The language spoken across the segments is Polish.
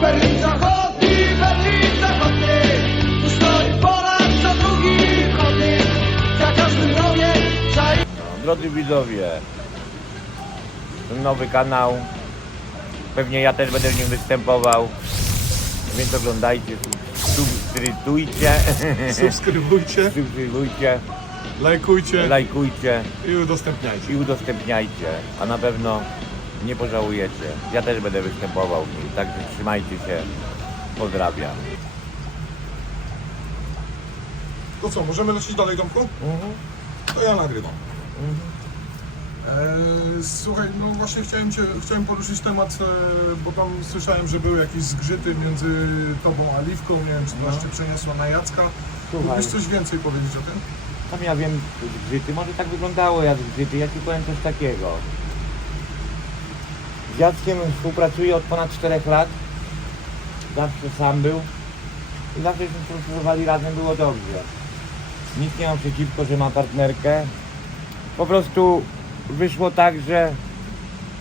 Berlin zachodni, Berlin zachodni Tu stoi Polak za drugim chodnik Za każdym rogiem, za No, drodzy widzowie, ten nowy kanał. Pewnie ja też będę w nim występował. Więc oglądajcie, subskrybujcie, Subskrybujcie, subskrybujcie, lajkujcie lajkujcie i udostępniajcie. i udostępniajcie. A na pewno nie pożałujecie. Ja też będę występował w nim, także trzymajcie się. Pozdrawiam. To co, możemy lecieć dalej, Tomku? To ja nagrywam. Eee, słuchaj, no właśnie chciałem, cię, chciałem poruszyć temat, e, bo tam słyszałem, że były jakieś zgrzyty między tobą a Liwką, nie wiem, czy to jeszcze przeniosła na Jacka. Mógłbyś coś więcej powiedzieć o tym? Tam ja wiem, zgrzyty, może tak wyglądało jak zgrzyty, ja ci powiem coś takiego. Z Jackiem współpracuję od ponad 4 lat. Zawsze sam był. I zawsze żeśmy pracowali razem, było dobrze. Nic nie mam przeciwko, że ma partnerkę. Po prostu wyszło tak, że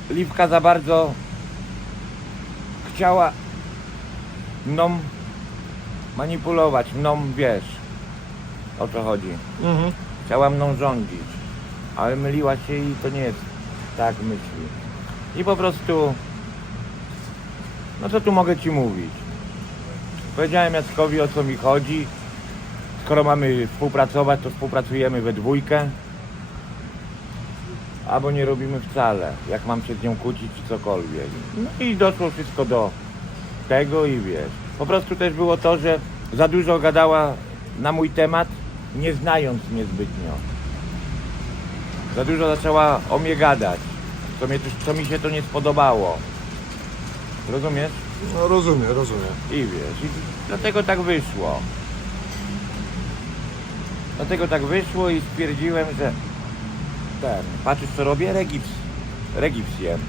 Liwka za bardzo chciała mną manipulować, mną wiesz o co chodzi. Mhm. Chciała mną rządzić, ale myliła się i to nie jest tak myśli. I po prostu, no co tu mogę Ci mówić? Powiedziałem Jackowi o co mi chodzi. Skoro mamy współpracować, to współpracujemy we dwójkę. Albo nie robimy wcale, jak mam się z nią kłócić czy cokolwiek. No i doszło wszystko do tego i wiesz. Po prostu też było to, że za dużo gadała na mój temat, nie znając mnie zbytnio. Za dużo zaczęła o mnie gadać, co, mnie, co mi się to nie spodobało. Rozumiesz? No, rozumiem, rozumiem. I wiesz, i dlatego tak wyszło. Dlatego tak wyszło i stwierdziłem, że ten, patrzysz co robię? Regips. Regips jem.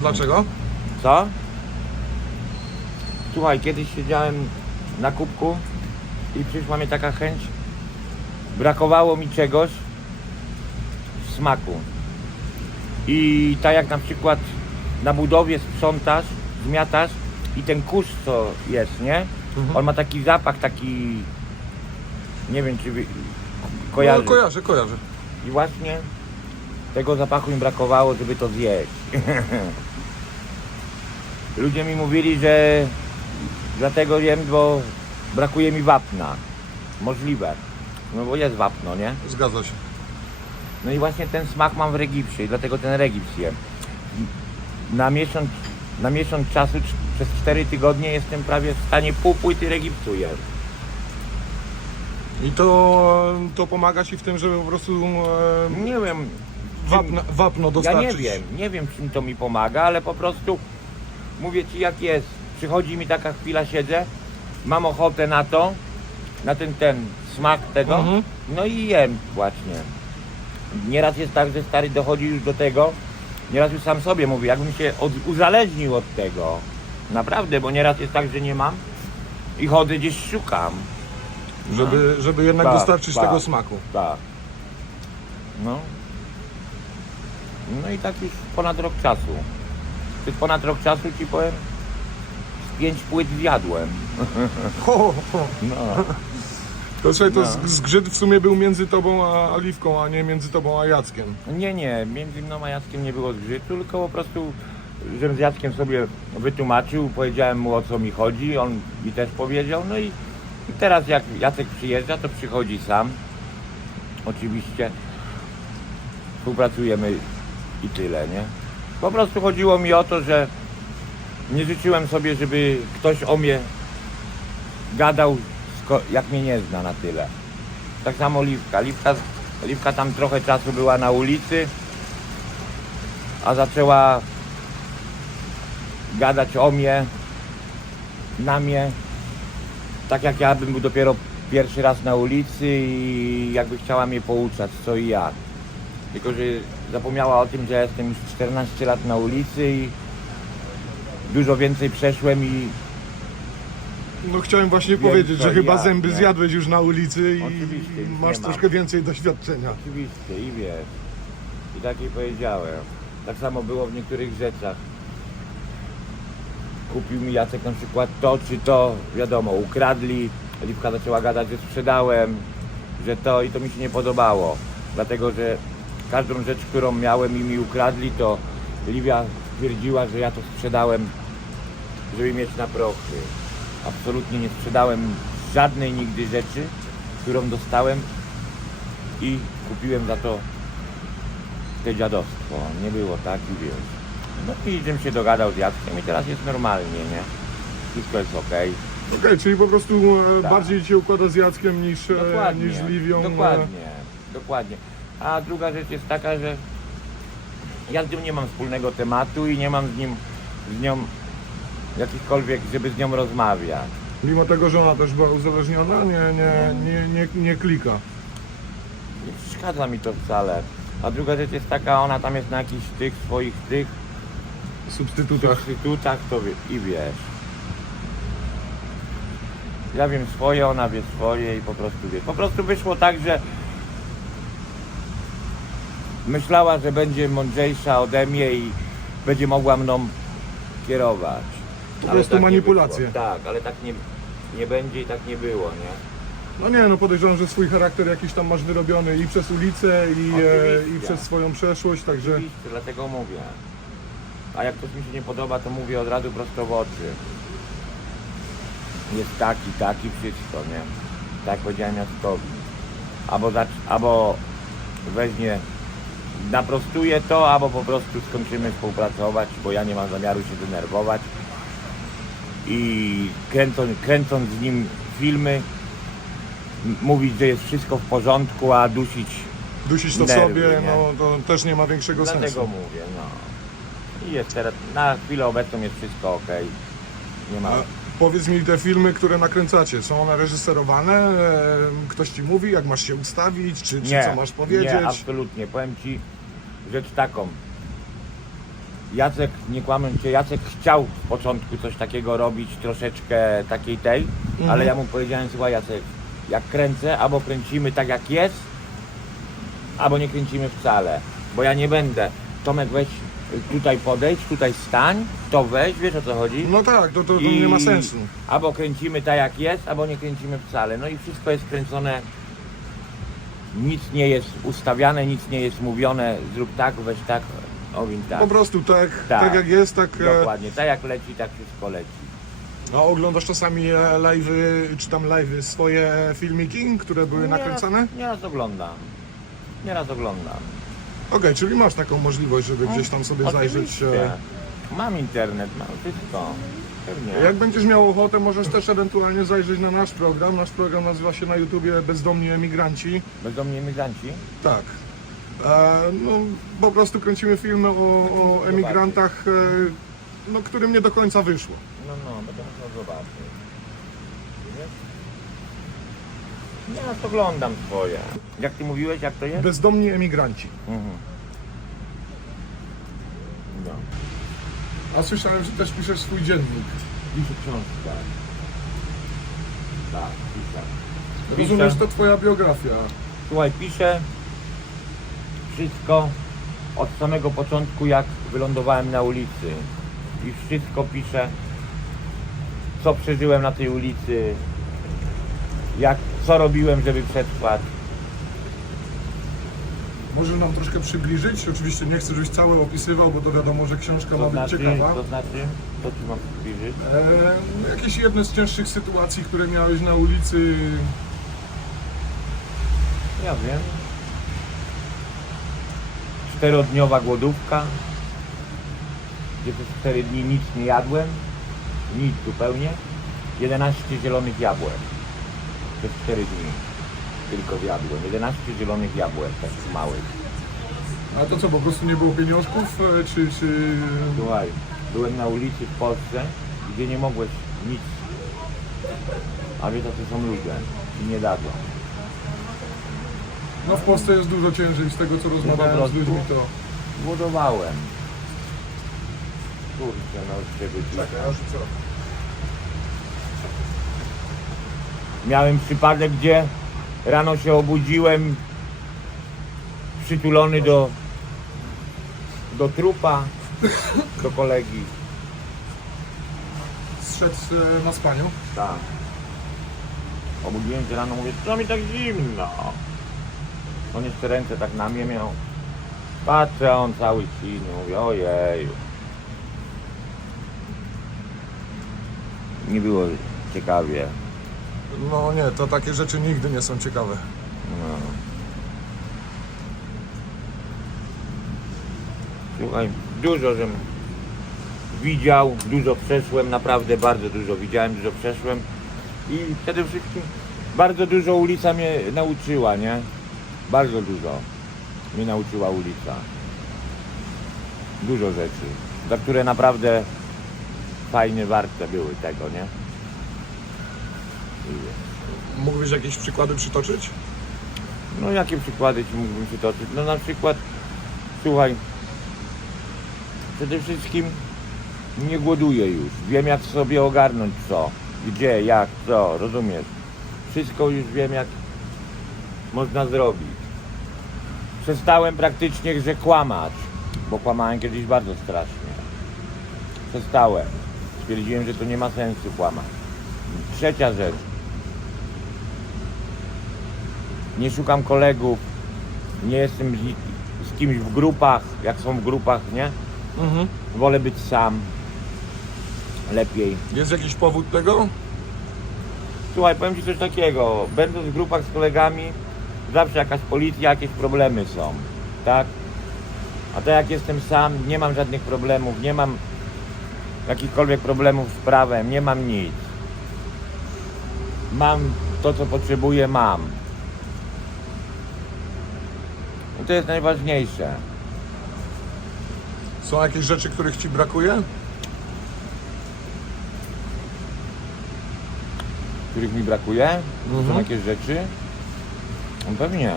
Dlaczego? Co? Słuchaj, kiedyś siedziałem na kubku i przyszła mi taka chęć. Brakowało mi czegoś w smaku. I tak jak na przykład na budowie sprzątasz, zmiatasz i ten kurz co jest, nie? Mhm. On ma taki zapach, taki nie wiem czy wy- kojarzysz. No, kojarzę, kojarzę. I właśnie tego zapachu mi brakowało, żeby to zjeść. Ludzie mi mówili, że dlatego jem, bo brakuje mi wapna. Możliwe. No bo jest wapno, nie? Zgadza się. No i właśnie ten smak mam w regipsie i dlatego ten regips jem. Na miesiąc, na miesiąc czasu, c- przez 4 tygodnie jestem prawie w stanie pół płyty regipsu jem. I to, to pomaga Ci w tym, żeby po prostu e, Nie wiem, wapno, wapno Ja dostarczyć. nie wiem, nie wiem czym to mi pomaga, ale po prostu mówię ci jak jest. Przychodzi mi taka chwila, siedzę, mam ochotę na to, na ten ten smak tego, Mhm. no i jem właśnie. Nieraz jest tak, że stary dochodzi już do tego, nieraz już sam sobie mówię, jakbym się od, uzależnił od tego. Naprawdę, bo nieraz jest tak, że nie mam i chodzę gdzieś szukam. Żeby, żeby jednak Tak, dostarczyć tak. tego smaku. Tak. No. No i tak już ponad rok czasu. Przez ponad rok czasu ci powiem, pięć płyt. Ho, ho. No. To słuchaj, to No. zgrzyt w sumie był między tobą a Oliwką, a nie między tobą a Jackiem. Nie, nie, między mną a Jackiem nie było zgrzytu, tylko po prostu, żebym z Jackiem sobie wytłumaczył, powiedziałem mu o co mi chodzi, on mi też powiedział, no i, i teraz jak Jacek przyjeżdża, to przychodzi sam, oczywiście, współpracujemy i tyle, nie? Po prostu chodziło mi o to, że nie życzyłem sobie, żeby ktoś o mnie gadał, jak mnie nie zna na tyle. Tak samo Liwka. Liwka, Liwka tam trochę czasu była na ulicy, a zaczęła gadać o mnie, na mnie, tak jak ja bym był dopiero pierwszy raz na ulicy i jakby chciała mnie pouczać co i jak. Tylko, że zapomniała o tym, że ja jestem już 14 lat na ulicy i dużo więcej przeszłem i No chciałem właśnie Wiem, powiedzieć, co że chyba ja, zęby nie? zjadłeś już na ulicy i już masz nie troszkę mam. więcej doświadczenia. oczywiście i wiesz. I tak jej powiedziałem. Tak samo było w niektórych rzeczach. Kupił mi Jacek na przykład to czy to, wiadomo, ukradli. Liwka zaczęła gadać, że sprzedałem, że to i to mi się nie podobało. Dlatego, że każdą rzecz, którą miałem i mi ukradli, to Liwia twierdziła, że ja to sprzedałem, żeby mieć na prochy. Absolutnie nie sprzedałem żadnej nigdy rzeczy, którą dostałem i kupiłem za to te dziadostwo. Nie było tak i wiesz. No i żem się dogadał z Jackiem i teraz jest normalnie, nie? Wszystko jest okej. Okej, czyli po prostu e, Tak. bardziej Cię układa z Jackiem niż, e, Dokładnie. niż Liwią. e, Dokładnie, dokładnie. A druga rzecz jest taka, że ja z nią nie mam wspólnego tematu i nie mam z nim, z nią jakichkolwiek, żeby z nią rozmawiać. Mimo tego, że ona też była uzależniona, nie, nie, nie, nie, nie klika. Nie przeszkadza mi to wcale. A druga rzecz jest taka, ona tam jest na jakichś tych swoich tych Substytutach. substytutach to wie, i wiesz. Ja wiem swoje, ona wie swoje i po prostu wie. Po prostu wyszło tak, że myślała, że będzie mądrzejsza ode mnie i będzie mogła mną kierować. Po prostu tak. Tak, ale tak nie, nie będzie i tak nie było, nie? No nie, no podejrzewam, że swój charakter jakiś tam masz wyrobiony i przez ulicę, i, e, Oczywiście. i przez swoją przeszłość, także Oczywiście, dlatego mówię. A jak coś mi się nie podoba, to mówię od razu prosto w oczy. Jest taki, taki, wszystko, nie? Tak jak powiedziałem Jackowi. Albo, zacz- albo weźmie, naprostuje to, albo po prostu skończymy współpracować, bo ja nie mam zamiaru się denerwować. I kręcąc, kręcąc z nim filmy, mówić, że jest wszystko w porządku, a dusić dusić to Nerwy, sobie, nie? no to też nie ma większego Dlatego sensu. mówię, no. I jest teraz, na chwilę obecną jest wszystko ok. Nie ma. A powiedz mi, te filmy, które nakręcacie, są one reżyserowane? E, Ktoś ci mówi, jak masz się ustawić, czy, czy co masz powiedzieć? Nie, absolutnie. Powiem ci rzecz taką. Jacek, nie kłamę cię, Jacek chciał w początku coś takiego robić, troszeczkę takiej tej, Mhm. ale ja mu powiedziałem, słuchaj Jacek, jak kręcę, albo kręcimy tak jak jest, albo nie kręcimy wcale, bo ja nie będę. Tomek weź tutaj podejdź, tutaj stań, to weź, wiesz o co chodzi? No tak, to, to, to I nie ma sensu. Albo kręcimy tak jak jest, albo nie kręcimy wcale. No i wszystko jest kręcone. Nic nie jest ustawiane, nic nie jest mówione. Zrób tak, weź tak, owin tak. Po prostu tak, tak. Tak. jak jest, tak. e, Dokładnie, tak jak leci, tak wszystko leci. No, oglądasz czasami e, live'y, czy tam live'y, swoje filmiki, które były nakręcane? Nieraz, nieraz oglądam. Nieraz oglądam. Okej, czyli masz taką możliwość, żeby gdzieś tam sobie zajrzeć. Oczywiście. e, Mam internet, mam wszystko. Pewnie. Jak będziesz miał ochotę, możesz też ewentualnie zajrzeć na nasz program. Nasz program nazywa się na YouTubie Bezdomni Emigranci. Bezdomni emigranci? Tak. E, no, po prostu kręcimy filmy o, o emigrantach, e, no, którym nie do końca wyszło. No, no, będę musiał zobaczyć. Wiesz? Nieraz oglądam swoje. Jak ty mówiłeś, jak to jest? Bezdomni Emigranci. Mhm. No. A słyszałem, że też piszesz swój dziennik. Piszę książkę. Tak, piszę. Rozumiesz, to twoja biografia. Słuchaj, piszę wszystko od samego początku, jak wylądowałem na ulicy. I wszystko piszę, co przeżyłem na tej ulicy, jak, co robiłem, żeby przetrwać. Możesz nam troszkę przybliżyć? Oczywiście nie chcę, żebyś całe opisywał, bo to wiadomo, że książka ma To być znaczy, ciekawa. to znaczy, co ci mam przybliżyć? E, jakieś jedne z cięższych sytuacji, które miałeś na ulicy. Ja wiem. Czterodniowa głodówka, gdzie przez cztery dni nic nie jadłem, nic zupełnie. 11 zielonych jabłek przez 4 dni tylko zjadłem. 11 zielonych jabłek, takich małych. A to co, po prostu nie było pieniążków? E, czy, czy... Słuchaj, byłem na ulicy w Polsce, gdzie nie mogłeś nic. A wiesz, tacy są ludzie i nie dadzą. No w Polsce jest dużo ciężej z tego, co rozmawiałem z prostu- ludźmi, to... Głodowałem. Kurczę, no od ciebie Czekaj, aż co? Miałem przypadek, gdzie rano się obudziłem przytulony do do trupa, do kolegi. Zszedł e, na spaniu. Tak. Obudziłem się rano, mówię, co mi tak zimno? On jeszcze ręce tak na mnie miał. Patrzę, on cały siny, mówię, ojeju. Nie było ciekawie. No nie, to takie rzeczy nigdy nie są ciekawe. No. Słuchaj, dużo żem widział, dużo przeszłem, naprawdę bardzo dużo widziałem, dużo przeszłem i przede wszystkim bardzo dużo ulica mnie nauczyła, nie? Bardzo dużo mnie nauczyła ulica. Dużo rzeczy, za które naprawdę fajnie warte były tego, nie? I- Mógłbyś jakieś przykłady przytoczyć? No jakie przykłady Ci mógłbym przytoczyć? No na przykład, słuchaj, przede wszystkim nie głoduję już. Wiem jak sobie ogarnąć co, gdzie, jak, co, rozumiesz? Wszystko już wiem jak można zrobić. Przestałem praktycznie że kłamać, bo kłamałem kiedyś bardzo strasznie. Przestałem. Stwierdziłem, że to nie ma sensu kłamać. Trzecia rzecz. nie szukam kolegów, nie jestem z, z kimś w grupach, jak są w grupach, nie? Mhm. Wolę być sam. Lepiej. Jest jakiś powód tego? Słuchaj, powiem Ci coś takiego. Będąc w grupach z kolegami, zawsze jakaś policja, jakieś problemy są, tak? A to jak jestem sam, nie mam żadnych problemów, nie mam jakichkolwiek problemów z prawem, nie mam nic. Mam to, co potrzebuję, mam. I to jest najważniejsze. Są jakieś rzeczy, których ci brakuje? których mi brakuje? Są Mhm. jakieś rzeczy? No pewnie.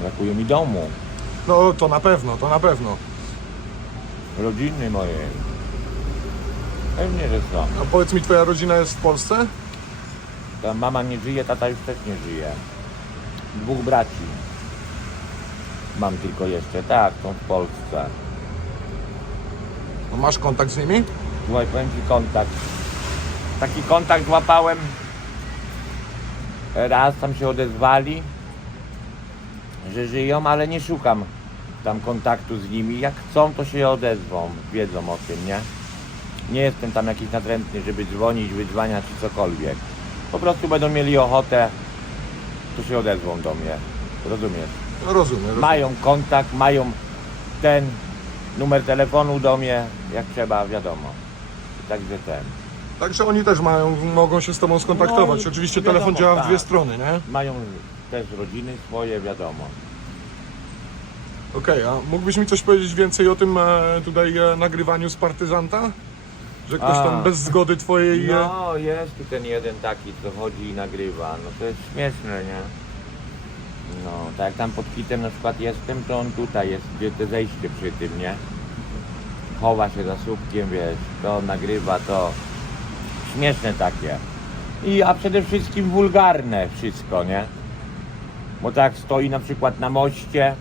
Brakuje mi domu, No to na pewno, to na pewno. rodziny mojej. Pewnie, że są. A powiedz mi, twoja rodzina jest w Polsce? Ta mama nie żyje, tata już też nie żyje. Dwóch braci. Mam tylko jeszcze, tak, są w Polsce. No, Masz kontakt z nimi? Słuchaj, powiem Ci kontakt. Taki kontakt złapałem. Raz tam się odezwali, że żyją, ale nie szukam tam kontaktu z nimi. Jak chcą, to się odezwą, wiedzą o tym, nie? Nie jestem tam jakiś natrętny, żeby dzwonić, wydzwaniać czy cokolwiek. Po prostu będą mieli ochotę, to się odezwą do mnie. Rozumiesz? No, rozumiem. rozumiem. Mają kontakt, mają ten numer telefonu do mnie, jak trzeba, wiadomo. Także ten. Także oni też mają, mogą się z tobą skontaktować. No, Oczywiście wiadomo, telefon działa w tak. dwie strony, nie? Mają też rodziny swoje, wiadomo. Okej, a mógłbyś mi coś powiedzieć więcej o tym e, tutaj e, nagrywaniu z partyzanta? Że ktoś A. tam bez zgody twojej... e, No, jest tu ten jeden taki, co chodzi i nagrywa. No to jest śmieszne, nie? No, tak jak tam pod kitem na przykład jestem, to on tutaj jest, gdzie te zejście przy tym, nie? Chowa się za słupkiem, wiesz, to nagrywa, to śmieszne takie. I, a przede wszystkim wulgarne wszystko, nie? Bo tak stoi na przykład na moście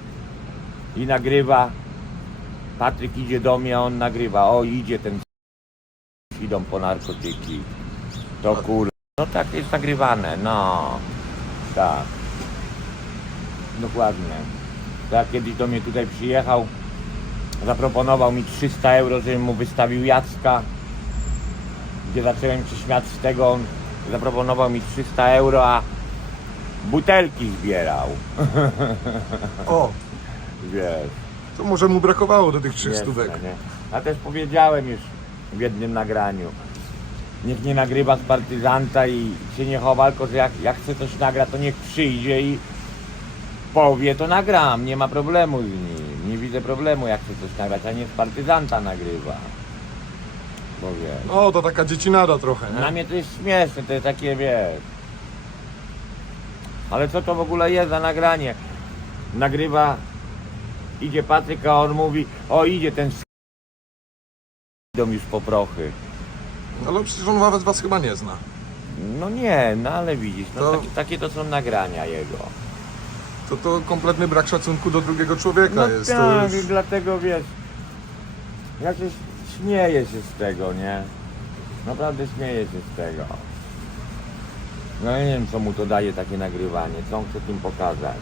i nagrywa. Patryk idzie do mnie, on nagrywa. O, idzie ten idą po narkotyki. To kur... No tak jest nagrywane, no. Tak. Dokładnie. Tak kiedyś do mnie tutaj przyjechał, zaproponował mi 300 euro, żebym mu wystawił Jacka. Gdzie zacząłem się śmiać z tego, on zaproponował mi 300 euro, a butelki zbierał. O, Wiesz. to może mu brakowało do tych trzech stówek. nie? A też powiedziałem już w jednym nagraniu. Niech nie nagrywa z partyzanta i się nie chowa, tylko że jak, jak chce coś nagrać, to niech przyjdzie i powie, to nagram, nie ma problemu z nim. Nie widzę problemu, jak chce coś nagrać, a nie z partyzanta nagrywa. Bo wiesz. O, to taka dziecinada trochę, Dla nie? mnie to jest śmieszne, to jest takie, wiesz. Ale co to w ogóle jest za nagranie? Nagrywa, idzie Patryk, a on mówi, o idzie ten s- idą już po prochy. Ale przecież on nawet was chyba nie zna. No nie, no ale widzisz, no To- takie, takie to są nagrania jego. To to kompletny brak szacunku do drugiego człowieka No jest. To tak, już... dlatego wiesz, ja się śmieję się z tego, nie? Naprawdę śmieję się z tego. No ja nie wiem, co mu to daje takie nagrywanie, co on chce tym pokazać.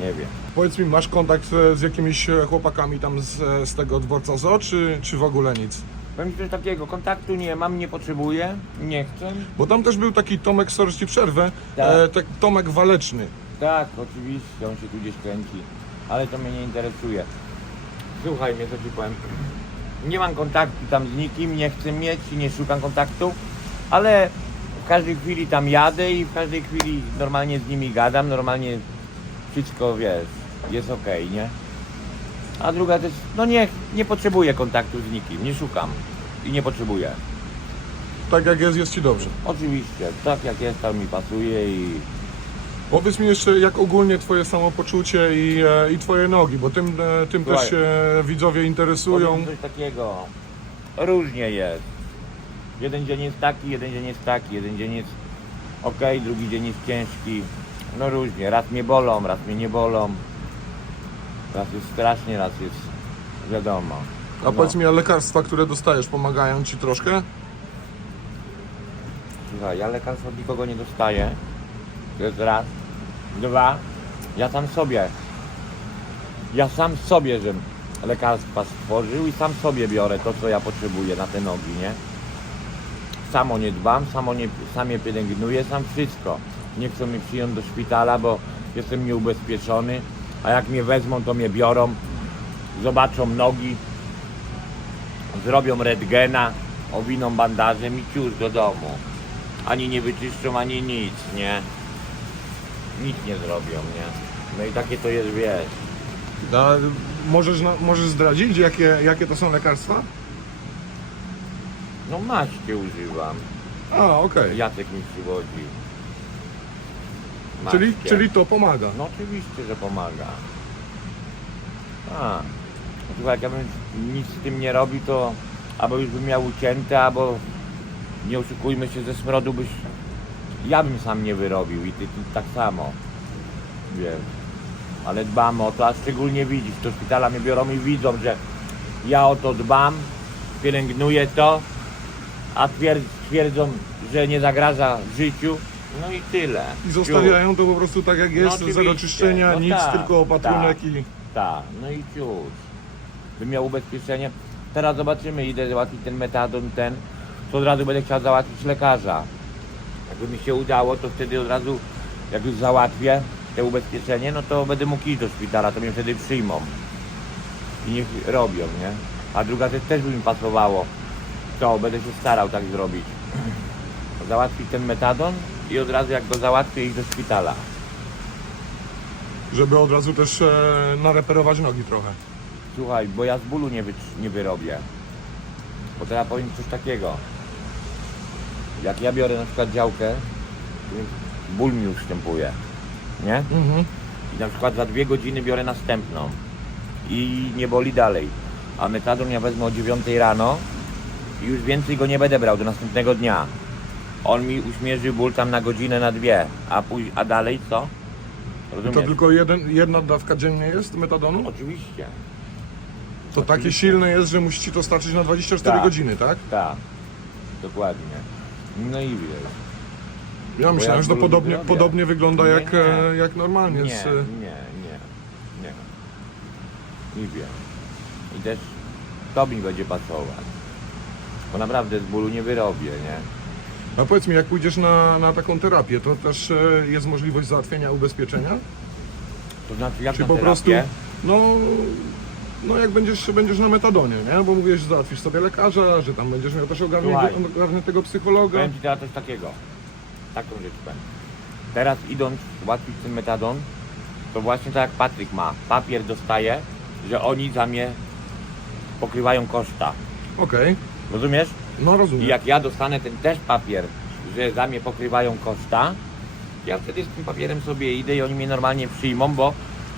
Nie wiem. Powiedz mi, masz kontakt e, z jakimiś e, chłopakami tam z, e, z tego dworca ZO, czy, czy w ogóle nic? Powiem ci coś takiego, kontaktu nie mam, nie potrzebuję, nie chcę. Bo tam też był taki Tomek, sorry ci przerwę, Tak. e, tak, Tomek Waleczny. Tak, oczywiście, on się tu gdzieś kręci, ale to mnie nie interesuje. Słuchaj mnie, co ci powiem. Nie mam kontaktu tam z nikim, nie chcę mieć i nie szukam kontaktu, ale w każdej chwili tam jadę i w każdej chwili normalnie z nimi gadam, normalnie wszystko, wiesz, jest okej, nie? A druga też, no nie, nie potrzebuję kontaktu z nikim, nie szukam i nie potrzebuję. Tak jak jest, jest ci dobrze. Oczywiście, tak jak jest, to mi pasuje i Powiedz mi jeszcze, jak ogólnie twoje samopoczucie i, e, i twoje nogi, bo tym, e, tym Słuchaj. też się widzowie interesują. Powiem coś takiego. Różnie jest. Jeden dzień jest taki, jeden dzień jest taki, jeden dzień jest ok, drugi dzień jest ciężki. No różnie. Raz mnie bolą, raz mnie nie bolą. Raz jest strasznie, raz jest wiadomo. A powiedz mi, a lekarstwa, które dostajesz, pomagają ci troszkę? Słuchaj, ja lekarstw od nikogo nie dostaję. To jest raz. Dwa. Ja sam sobie. Ja sam sobie, żem lekarstwa stworzył i sam sobie biorę to, co ja potrzebuję na te nogi, nie? Samo nie dbam, samo nie, sam je pielęgnuję, sam wszystko. Nie chcą mnie przyjąć do szpitala, bo jestem nieubezpieczony, a jak mnie wezmą, to mnie biorą, zobaczą nogi, zrobią rentgena, owiną bandażem i ciuż do domu. Ani nie wyczyszczą, ani nic, nie? Nic nie zrobią, nie? No i takie to jest, wiesz. A, możesz, na, możesz zdradzić, jakie, jakie to są lekarstwa? No maście używam. A, okej. Jacek mi przywodzi. Czyli, Maście. czyli to pomaga. No oczywiście, że pomaga. A. No Słuchaj, jak ja bym nic z tym nie robił, to albo już bym miał ucięte, albo nie oszukujmy się, ze smrodu byś... Ja bym sam nie wyrobił i ty, ty tak samo. Wiesz. Ale dbam o to, a szczególnie widzisz, do szpitala mnie biorą i widzą, że ja o to dbam, pielęgnuję to, a twierd- twierdzą, że nie zagraża życiu, no i tyle. I zostawiają to po prostu tak jak jest, oczywiście. zero czyszczenia, No nic, tak, tylko opatrunek tak. i... Tak, no i ciut. Bym miał ubezpieczenie. Teraz zobaczymy, idę załatwić ten metadon, ten, to od razu będę chciał załatwić lekarza. Jakby mi się udało, to wtedy od razu, jak już załatwię te ubezpieczenie, no to będę mógł iść do szpitala, to mnie wtedy przyjmą. I niech robią, nie? A druga rzecz też by mi pasowało. To, będę się starał tak zrobić. Załatwić ten metadon i od razu jak go załatwię iść do szpitala. Żeby od razu też e, nareperować nogi trochę. Słuchaj, bo ja z bólu nie, wy, nie wyrobię. Bo ja powiem coś takiego. Jak ja biorę na przykład działkę, ból mi ustępuje. Nie? Mhm. I na przykład za dwie godziny biorę następną. I nie boli dalej. A metadon ja wezmę o 9 rano i już więcej go nie będę brał do następnego dnia. On mi uśmierzy ból tam na godzinę, na dwie. A, póź- a dalej co? Rozumiesz? To tylko jeden, jedna dawka dziennie jest metadonu? Oczywiście. To takie oczywiście. silne jest, że musi ci to starczyć na 24 Tak. godziny, tak? Tak. Dokładnie. No i wiesz. Ja myślałem, że to podobnie, robię. podobnie wygląda Nie, jak, nie. e, jak normalnie. Nie, Z, nie, nie, nie. Nie wiem. I też to mi będzie pasować. Bo naprawdę z bólu nie wyrobię, nie? A powiedz mi, jak pójdziesz na, na taką terapię, to też e, jest możliwość załatwienia ubezpieczenia? To znaczy jak Czy na po terapię? prostu, no, no jak będziesz, będziesz na metadonie, nie? Bo mówisz, że załatwisz sobie lekarza, że tam będziesz miał też ogarniętego, Słuchaj. ogarniętego psychologa. Powiem Ci teraz coś takiego. Taką rzecz powiem. Teraz idąc załatwić ten metadon, to właśnie tak jak Patryk ma. Papier dostaje, że oni za mnie pokrywają koszta. Okej, Rozumiesz? no rozumiem. I jak ja dostanę ten też papier, że za mnie pokrywają koszta, ja wtedy z tym papierem sobie idę i oni mnie normalnie przyjmą, bo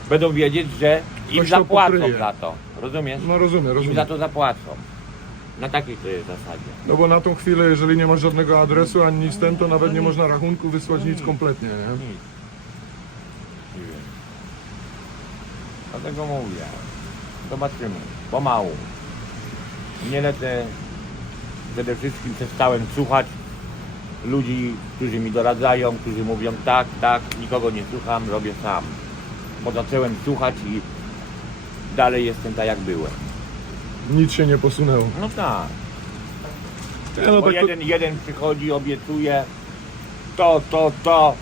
będą wiedzieć, że im Ktoś to zapłacą pokryje. za to. Rozumiesz? No rozumiem, Im za rozumiem. to zapłacą. Na takiej to jest zasadzie. No bo na tą chwilę, jeżeli nie masz żadnego adresu ani nic ten, to nawet nie można rachunku wysłać nic kompletnie, nie? Nic. Nie wiem. Dlatego mówię. Zobaczymy. Pomału. Nie lecę. Przede wszystkim przestałem słuchać ludzi, którzy mi doradzają, którzy mówią tak, tak, nikogo nie słucham, robię sam. Bo zacząłem słuchać i dalej jestem tak jak byłem. Nic się nie posunęło. No tak. Nie, no Bo tak to, jeden, jeden przychodzi, obiecuje to, to, to,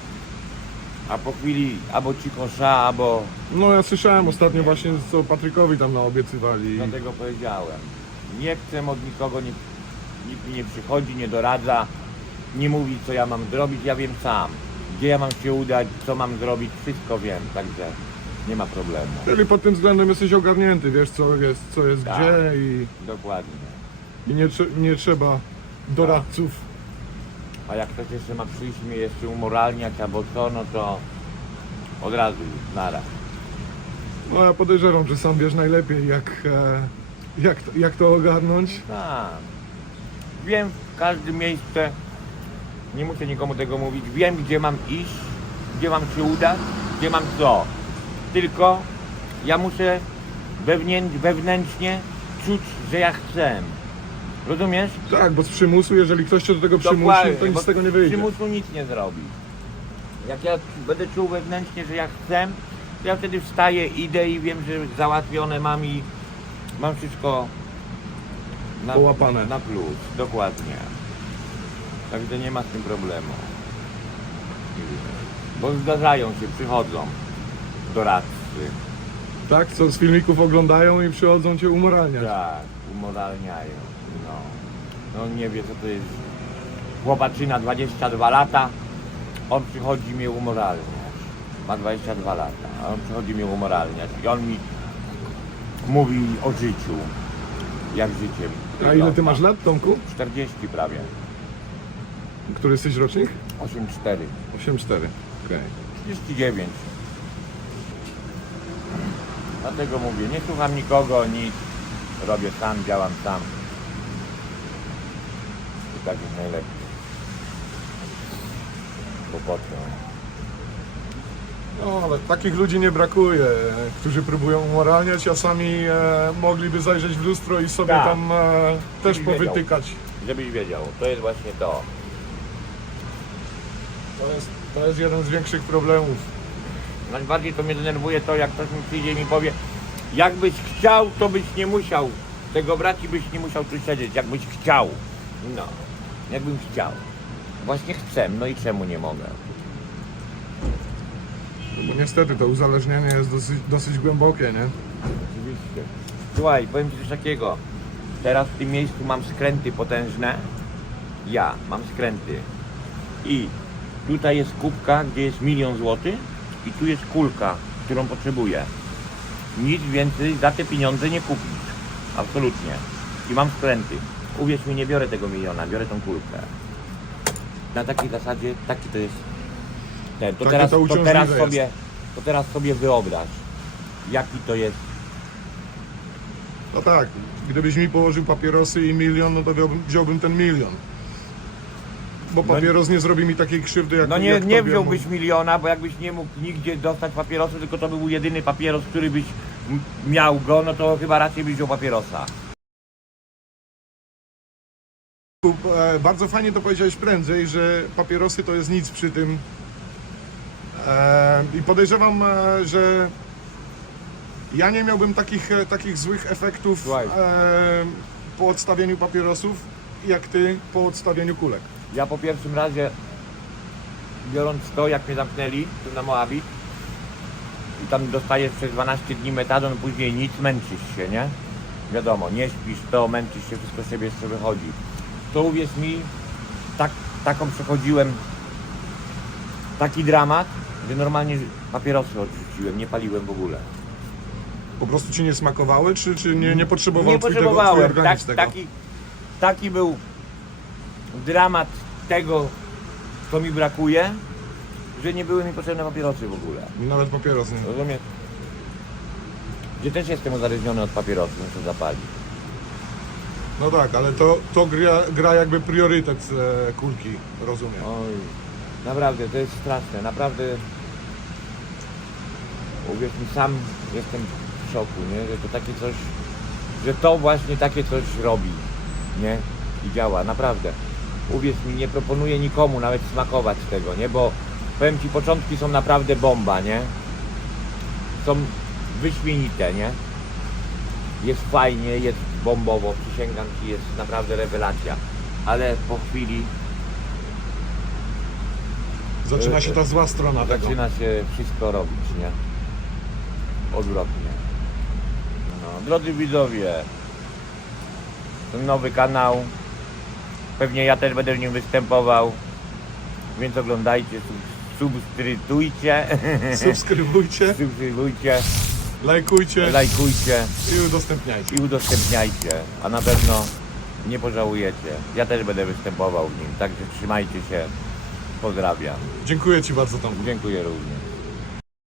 a po chwili albo cichosza, albo no ja słyszałem ostatnio właśnie, co Patrykowi tam naobiecywali. dlatego powiedziałem. Nie chcę od nikogo, nie, nikt mi nie przychodzi, nie doradza, nie mówi co ja mam zrobić, ja wiem sam. Gdzie ja mam się udać, co mam zrobić, wszystko wiem, także nie ma problemu. Czyli pod tym względem jesteś ogarnięty, wiesz co jest, co jest Tak. gdzie i, Dokładnie. i nie, trze- nie trzeba doradców. A jak ktoś jeszcze ma przyjść mnie jeszcze umoralniać albo co, no to od razu już, naraz. No ja podejrzewam, że sam wiesz najlepiej jak, e, jak, to- jak to ogarnąć. Tak. Wiem w każdym miejsce, nie muszę nikomu tego mówić, wiem gdzie mam iść, gdzie mam się udać, gdzie mam co. Tylko ja muszę wewnę- wewnętrznie czuć, że ja chcę. Rozumiesz? Tak, bo z przymusu, jeżeli ktoś cię do tego przymusi, to nic bo z tego nie wyjdzie. Przymusu nic nie zrobi. Jak ja będę czuł wewnętrznie, że ja chcę, to ja wtedy wstaję, idę i wiem, że załatwione mam i mam wszystko na, Połapane. na plus. Dokładnie. Także nie ma z tym problemu. Bo zdarzają się, przychodzą doradcy. Tak, co z filmików oglądają i przychodzą cię umoralniać. Tak, umoralniają. No. no nie wie co to jest. Chłopaczyna 22 lata, on przychodzi mnie umoralniać. Ma 22 lata, a on przychodzi mnie umoralniać i on mi mówi o życiu. Jak życiem. A ile ty masz lat, Tomku? 40 prawie. Który jesteś rocznik? 8,4. 8-4. Okej. 39. Dlatego mówię, nie słucham nikogo, nic. Robię sam, działam sam. I tak jest najlepiej. Bo po co? No, ale takich ludzi nie brakuje, którzy próbują umoralniać, a sami e, mogliby zajrzeć w lustro i sobie Tak. tam e, też Żebyś wiedział. powytykać. Żebyś wiedział, to jest właśnie to. To jest, to jest jeden z większych problemów. Najbardziej to mnie denerwuje to, jak ktoś mi przyjdzie i mi powie, jakbyś chciał, to byś nie musiał tego brać i byś nie musiał tu siedzieć, jakbyś chciał. No, jakbym chciał. Właśnie chcę, no i czemu nie mogę? Bo niestety to uzależnienie jest dosyć, dosyć głębokie, nie? Oczywiście. Słuchaj, powiem Ci coś takiego. Teraz w tym miejscu mam skręty potężne. Ja mam skręty. I tutaj jest kubka, gdzie jest milion złotych i tu jest kulka, którą potrzebuję. Nic więcej za te pieniądze nie kupić. Absolutnie. I mam skręty. Uwierz mi, nie biorę tego miliona, biorę tą kulkę. Na takiej zasadzie, taki to jest ten. To Takie teraz, to to uciążliwe teraz jest. sobie, to teraz sobie wyobraź, jaki to jest No tak, gdybyś mi położył papierosy i milion, no to wziąłbym, wziąłbym ten milion. Bo papieros nie zrobi mi takiej krzywdy jak No nie, jak nie tobie, wziąłbyś no. miliona, bo jakbyś nie mógł nigdzie dostać papierosu, tylko to był jedyny papieros, który byś m- miał go, no to chyba raczej byś wziął papierosa. E, Bardzo fajnie to powiedziałeś prędzej, że papierosy to jest nic przy tym. E, I podejrzewam, e, że ja nie miałbym takich, e, takich złych efektów Słuchaj. e, po odstawieniu papierosów, jak ty po odstawieniu kulek. Ja po pierwszym razie, biorąc to, jak mnie zamknęli na Moabit i tam dostajesz przez 12 dni metadon, później nic, męczysz się, nie? Wiadomo, nie śpisz, to męczysz się, wszystko z siebie jeszcze wychodzi. To uwierz mi, tak, taką przechodziłem, taki dramat, że normalnie papierosy odrzuciłem, nie paliłem w ogóle. Po prostu ci nie smakowały, czy, czy nie, nie potrzebował Nie twój, potrzebowałem. Tak, tego? taki, taki był dramat tego, co mi brakuje, że nie były mi potrzebne papierosy w ogóle. Nawet papieros nie. Rozumiesz? Gdzie też jestem uzależniony od papierosów, muszę zapalić. No tak, ale to, to gra, gra jakby priorytet e, kulki, rozumiem. Oj, naprawdę, to jest straszne, naprawdę. Uwierz mi, sam jestem w szoku, nie? Że to takie coś, że to właśnie takie coś robi, nie? I działa, naprawdę. Uwierz mi, nie proponuję nikomu nawet smakować tego, nie? Bo powiem Ci, początki są naprawdę bomba, nie? Są wyśmienite, nie? Jest fajnie, jest bombowo, przysięgam Ci, jest naprawdę rewelacja. Ale po chwili Zaczyna się ta zła strona tego. zaczyna się wszystko robić, nie? Odwrotnie. No, drodzy widzowie, ten nowy kanał, pewnie ja też będę w nim występował, więc oglądajcie, sub- subskrybujcie, Subskrybujcie, subskrybujcie, lajkujcie lajkujcie i udostępniajcie. i udostępniajcie, a na pewno nie pożałujecie. Ja też będę występował w nim, także trzymajcie się, pozdrawiam. Dziękuję Ci bardzo Tomku. Dziękuję również.